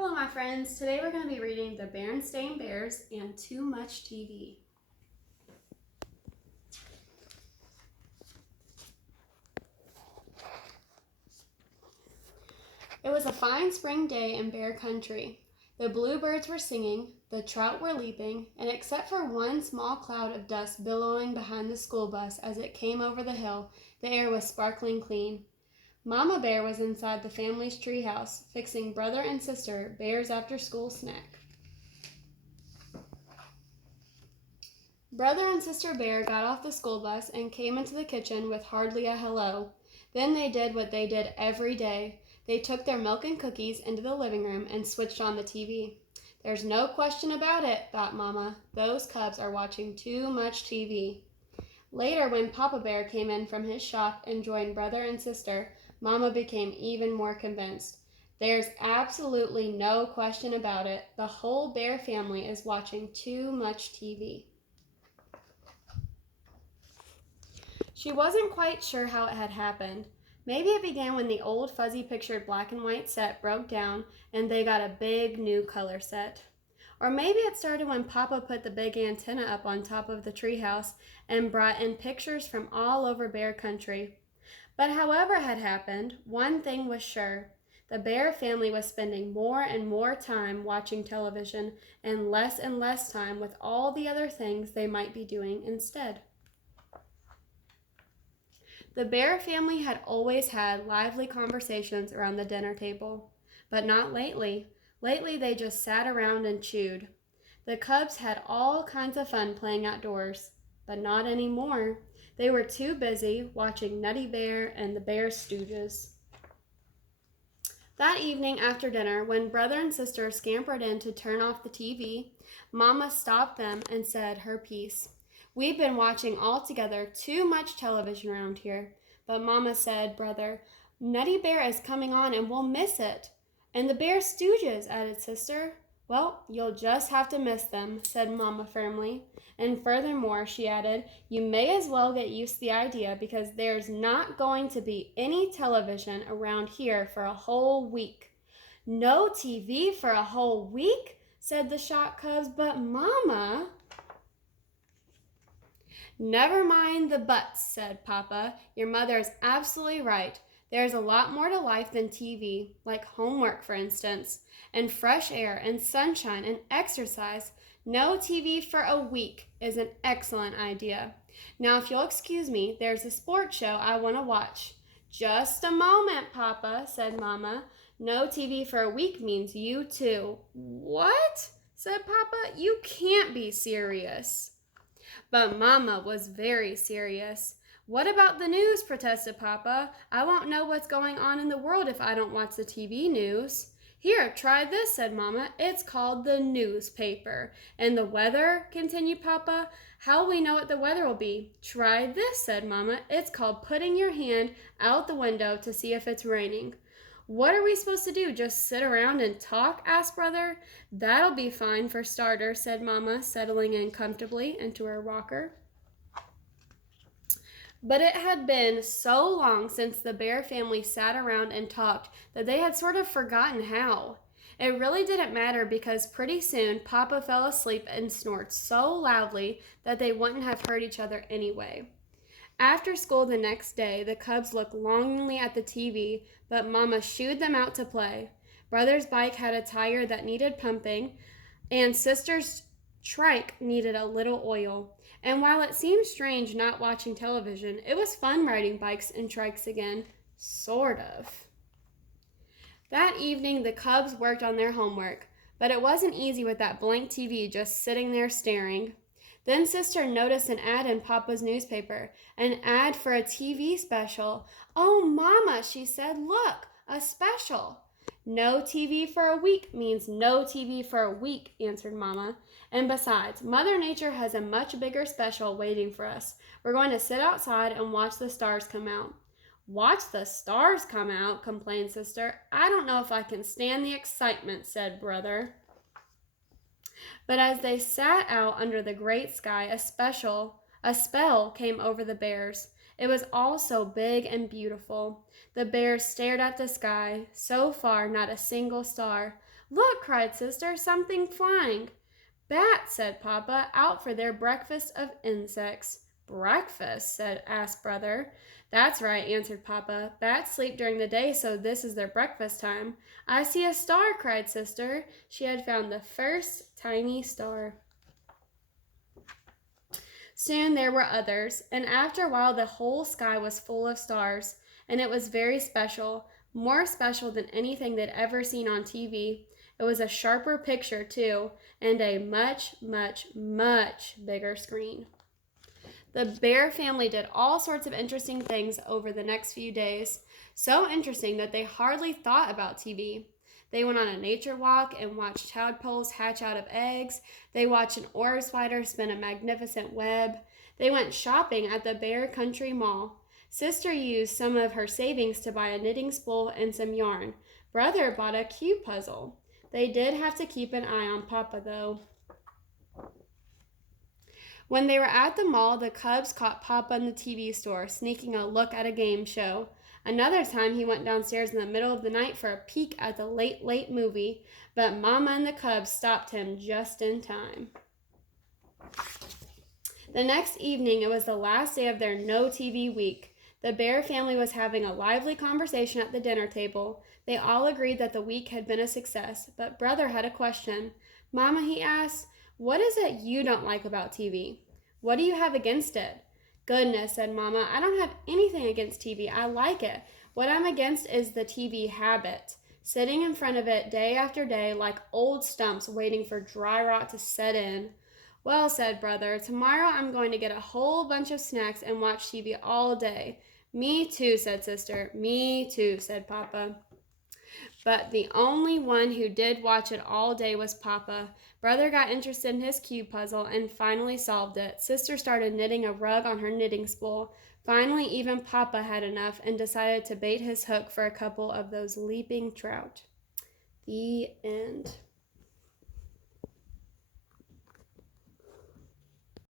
Hello, my friends. Today we're going to be reading The Berenstain Bears and Too Much TV. It was a fine spring day in Bear Country. The bluebirds were singing, the trout were leaping, and except for one small cloud of dust billowing behind the school bus as it came over the hill, the air was sparkling clean. Mama Bear was inside the family's treehouse, fixing brother and sister Bear's after-school snack. Brother and Sister Bear got off the school bus and came into the kitchen with hardly a hello. Then they did what they did every day. They took their milk and cookies into the living room and switched on the TV. There's no question about it, thought Mama. Those cubs are watching too much TV. Later, when Papa Bear came in from his shop and joined brother and sister, Mama became even more convinced. There's absolutely no question about it. The whole Bear family is watching too much TV. She wasn't quite sure how it had happened. Maybe it began when the old fuzzy pictured black and white set broke down and they got a big new color set. Or maybe it started when Papa put the big antenna up on top of the treehouse and brought in pictures from all over Bear Country. But however it had happened, one thing was sure. The Bear family was spending more and more time watching television and less time with all the other things they might be doing instead. The Bear family had always had lively conversations around the dinner table, but not lately. Lately, they just sat around and chewed. The cubs had all kinds of fun playing outdoors, but not anymore. They were too busy watching Nutty Bear and the Bear Stooges. That evening after dinner, when brother and sister scampered in to turn off the TV, Mama stopped them and said her piece. We've been watching altogether too much television around here. But Mama said, brother, Nutty Bear is coming on and we'll miss it. And the Bear Stooges, added sister. Well, you'll just have to miss them, said Mama firmly. And furthermore, she added, you may as well get used to the idea because there's not going to be any television around here for a whole week. No TV for a whole week, said the shocked cubs, but Mama... Never mind the buts, said Papa. Your mother is absolutely right. There's a lot more to life than TV, like homework, for instance, and fresh air and sunshine and exercise. No TV for a week is an excellent idea. Now, if you'll excuse me, there's a sports show I want to watch. Just a moment, Papa, said Mama. No TV for a week means you too. What? Said Papa. You can't be serious. But Mama was very serious. What about the news, protested Papa. I won't know what's going on in the world if I don't watch the TV news. Here, try this, said Mama. It's called the newspaper. And the weather, continued Papa. How will we know what the weather will be? Try this, said Mama. It's called putting your hand out the window to see if it's raining. What are we supposed to do, just sit around and talk? Asked Brother. That'll be fine for starters, said Mama, settling in comfortably into her rocker. But it had been so long since the Bear family sat around and talked that they had sort of forgotten how. It really didn't matter because pretty soon Papa fell asleep and snored so loudly that they wouldn't have heard each other anyway. After school the next day, the cubs looked longingly at the TV, but Mama shooed them out to play. Brother's bike had a tire that needed pumping, and Sister's trike needed a little oil. And while it seemed strange not watching television, it was fun riding bikes and trikes again. Sort of. That evening, the cubs worked on their homework, but it wasn't easy with that blank TV just sitting there staring. Then Sister noticed an ad in Papa's newspaper, an ad for a TV special. Oh, Mama, she said, look, a special. No TV for a week means no TV for a week, answered Mama. And besides, Mother Nature has a much bigger special waiting for us. We're going to sit outside and watch the stars come out. Watch the stars come out, complained Sister. I don't know if I can stand the excitement, said Brother. But as they sat out under the great sky, a spell came over the bears. It was all so big and beautiful. The bears stared at the sky. So far, not a single star. Look, cried Sister, something flying. Bats, said Papa, out for their breakfast of insects. Breakfast? asked Brother. That's right, answered Papa. Bats sleep during the day, so this is their breakfast time. I see a star, cried Sister. She had found the first tiny star. Soon there were others, and after a while the whole sky was full of stars, and it was very special, more special than anything they'd ever seen on TV. It was a sharper picture, too, and a much, much, much bigger screen. The Bear family did all sorts of interesting things over the next few days, so interesting that they hardly thought about TV. They went on a nature walk and watched tadpoles hatch out of eggs. They watched an ore spider spin a magnificent web. They went shopping at the Bear Country Mall. Sister used some of her savings to buy a knitting spool and some yarn. Brother bought a cube puzzle. They did have to keep an eye on Papa, though. When they were at the mall, the cubs caught Papa in the TV store, sneaking a look at a game show. Another time he went downstairs in the middle of the night for a peek at the late, late movie, but Mama and the cubs stopped him just in time. The next evening, it was the last day of their no TV week. The Bear family was having a lively conversation at the dinner table. They all agreed that the week had been a success, but Brother had a question. Mama, he asked, what is it you don't like about TV? What do you have against it? Goodness, said Mama, I don't have anything against TV. I like it. What I'm against is the TV habit. Sitting in front of it day after day like old stumps waiting for dry rot to set in. Well, said Brother, tomorrow I'm going to get a whole bunch of snacks and watch TV all day. Me too, said Sister. Me too, said Papa. But the only one who did watch it all day was Papa. Brother got interested in his cube puzzle and finally solved it. Sister started knitting a rug on her knitting spool. Finally, even Papa had enough and decided to bait his hook for a couple of those leaping trout. The end.